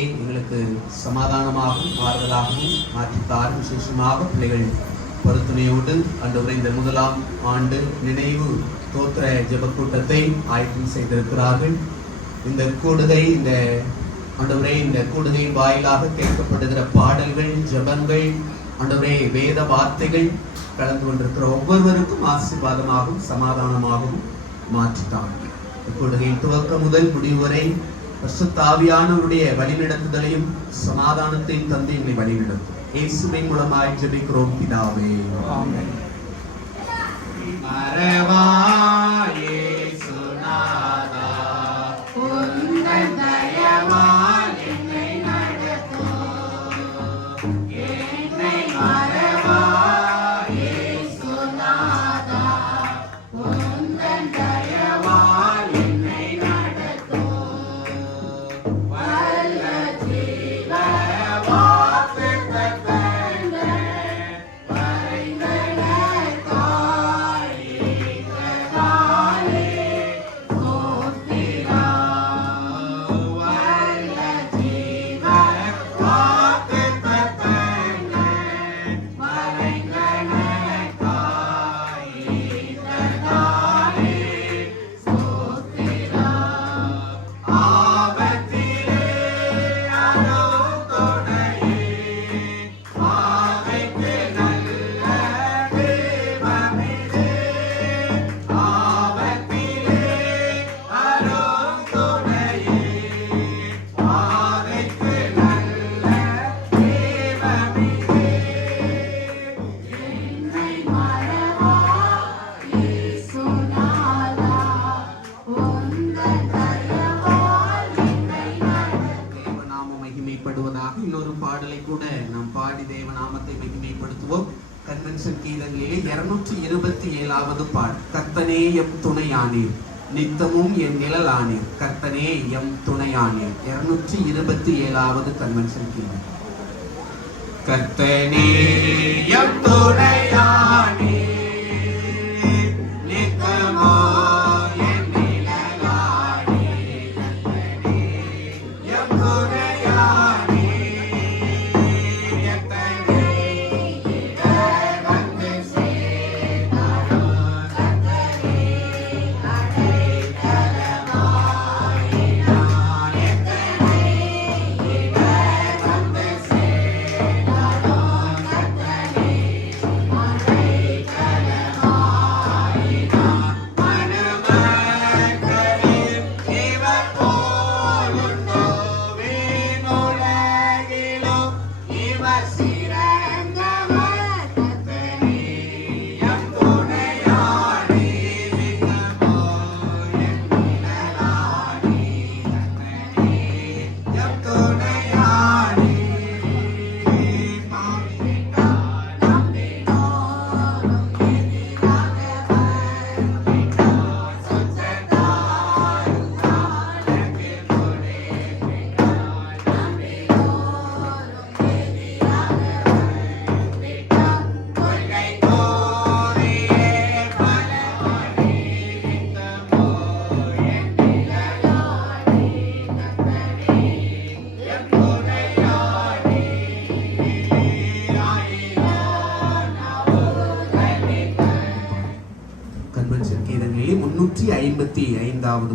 எங்களுக்கு சமாதானமாகவும் ஆறுதலாகவும் மாற்றித்தார். விசேஷமாக பிள்ளைகள் பொறுத்துணையோடு ஆண்டவரே இந்த முதலாம் ஆண்டு நினைவு தோத்திர ஜெப கூட்டத்தை ஆயத்தம் செய்திருக்கிறார்கள். இந்த கூடுகை ஆண்டவரே இந்த கூடுகையின் வாயிலாக கேட்கப்படுகிற பாடல்கள், ஜெபங்கள், ஆண்டவரே வேத வார்த்தைகள் கலந்து கொண்டிருக்கிற ஒவ்வொருவருக்கும் ஆசீர்வாதமாகவும் சமாதானமாகவும் மாற்றித்தார். கூடுகையின் துவக்கம் முதல் முடிவு வரை பரிசுத்த ஆவியானவருடைய வழிநடத்துதலையும் சமாதானத்தையும் தந்து எங்களை வழிநடத்தும். இயேசுவின் மூலமாய் ஜெபிக்கிறோம் பிதாவே. ஆமென். இன்னொரு பாடலை கூட நாம் பாடி தேவ நாமத்தை மகிமைப்படுத்துவோம். கன்வென்ஷன் கீதங்களிலே 227வது பாடல். கர்த்தனே எம் துணையானீர், நித்தமும் என் நிழலானீர், கர்த்தனே எம் துணையானீர். 227வது கன்வென்ஷன் கீதம். கர்த்தனே எம் துணையானீர், கீதங்களிலே 355வது